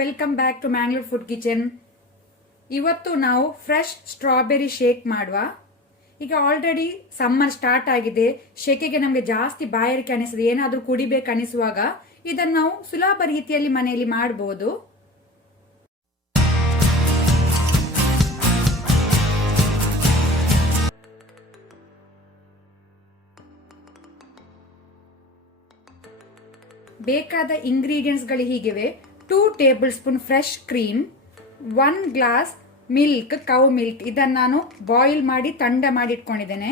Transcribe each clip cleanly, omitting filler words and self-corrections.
Welcome back to Mangalore food kitchen. ಇವತ್ತು ನಾವು fresh strawberry shake ಮಾಡುವ. ಈಗ ಆಲ್ರೆಡಿ ಸಮ್ಮರ್ ಸ್ಟಾರ್ಟ್ ಆಗಿದೆ, ಶೆಕೆಗೆ ನಮಗೆ ಜಾಸ್ತಿ ಬಾಯಾರಿಕೆ ಅನಿಸ್ತದೆ, ಏನಾದರೂ ಕುಡಿಬೇಕು ಅನಿಸುವಾಗ ಇದನ್ನು ನಾವು ಸುಲಭ ರೀತಿಯಲ್ಲಿ ಮನೆಯಲ್ಲಿ ಮಾಡಬಹುದು. ಬೇಕಾದ ಇಂಗ್ರೀಡಿಯೆಂಟ್ಸ್ಗಳು ಹೀಗಿವೆ: 2 table spoon fresh cream, 1 glass milk, cow milk, ಇದನ್ನು ನಾನು ಬಾಯ್ಲ್ ಮಾಡಿ ತಂಡ ಮಾಡಿ ಇಟ್ಕೊಂಡಿದ್ದೇನೆ.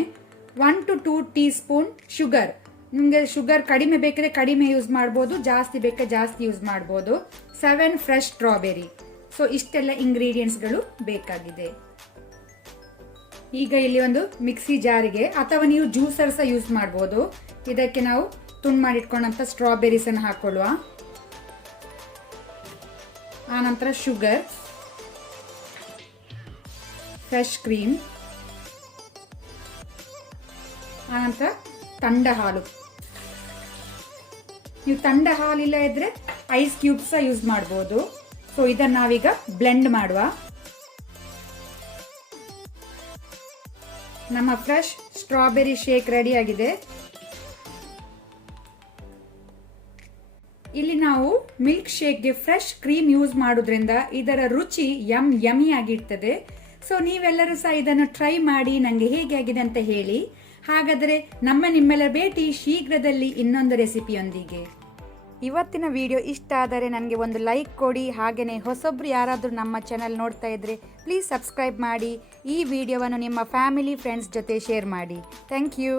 1 to 2 ಟೀ ಸ್ಪೂನ್ ಶುಗರ್, ನಿಮಗೆ ಶುಗರ್ ಕಡಿಮೆ ಬೇಕಿದ್ರೆ ಕಡಿಮೆ ಯೂಸ್ ಮಾಡ್ಬೋದು, ಜಾಸ್ತಿ ಬೇಕಾದ್ರೆ ಜಾಸ್ತಿ ಯೂಸ್ ಮಾಡ್ಬೋದು. 7 ಫ್ರೆಶ್ ಸ್ಟ್ರಾಬೆರಿ. ಸೊ ಇಷ್ಟೆಲ್ಲ ಇಂಗ್ರೀಡಿಯೆಂಟ್ಸ್ಗಳು ಬೇಕಾಗಿದೆ. ಈಗ ಇಲ್ಲಿ ಒಂದು ಮಿಕ್ಸಿ ಜಾರಿಗೆ ಅಥವಾ ನೀವು ಜ್ಯೂಸರ್ ಸಹ ಯೂಸ್ ಮಾಡ್ಬೋದು. ಇದಕ್ಕೆ ನಾವು ತುಂಡು ಮಾಡಿಟ್ಕೊಂಡಂತ ಸ್ಟ್ರಾಬೆರೀಸ್ ಅನ್ನು ಹಾಕೊಳ್ಳುವ. ಆನಂತರ ಶುಗರ್, ಫ್ರೆಶ್ ಕ್ರೀಮ್, ಆನಂತರ ತಂಡ ಹಾಲು. ನೀವು ತಂಡ ಹಾಲಿಲ್ಲ ಇದ್ರೆ ಐಸ್ ಕ್ಯೂಬ್ಸ್ ಯೂಸ್ ಮಾಡಬಹುದು. ಸೊ ಇದನ್ನು ನಾವೀಗ ಬ್ಲೆಂಡ್ ಮಾಡುವ. ನಮ್ಮ ಫ್ರೆಶ್ ಸ್ಟ್ರಾಬೆರಿ ಶೇಕ್ ರೆಡಿ ಆಗಿದೆ. ಇಲ್ಲಿ ನಾವು ಮಿಲ್ಕ್ ಶೇಕ್ಗೆ ಫ್ರೆಶ್ ಕ್ರೀಮ್ ಯೂಸ್ ಮಾಡೋದ್ರಿಂದ ಇದರ ರುಚಿ ಯಮ್ಮಿ ಆಗಿರ್ತದೆ. ಸೊ ನೀವೆಲ್ಲರೂ ಸಹ ಇದನ್ನು ಟ್ರೈ ಮಾಡಿ ನನಗೆ ಹೇಗೆ ಆಗಿದೆ ಅಂತ ಹೇಳಿ. ಹಾಗಾದರೆ ನಿಮ್ಮೆಲ್ಲರ ಭೇಟಿ ಶೀಘ್ರದಲ್ಲಿ ಇನ್ನೊಂದು ರೆಸಿಪಿಯೊಂದಿಗೆ. ಇವತ್ತಿನ ವಿಡಿಯೋ ಇಷ್ಟ ಆದರೆ ನನಗೆ ಒಂದು ಲೈಕ್ ಕೊಡಿ. ಹಾಗೆಯೇ ಹೊಸೊಬ್ರು ಯಾರಾದರೂ ನಮ್ಮ ಚಾನಲ್ ನೋಡ್ತಾ ಇದ್ರೆ ಪ್ಲೀಸ್ ಸಬ್ಸ್ಕ್ರೈಬ್ ಮಾಡಿ. ಈ ವಿಡಿಯೋವನ್ನು ನಿಮ್ಮ ಫ್ಯಾಮಿಲಿ ಫ್ರೆಂಡ್ಸ್ ಜೊತೆ ಶೇರ್ ಮಾಡಿ. Thank you.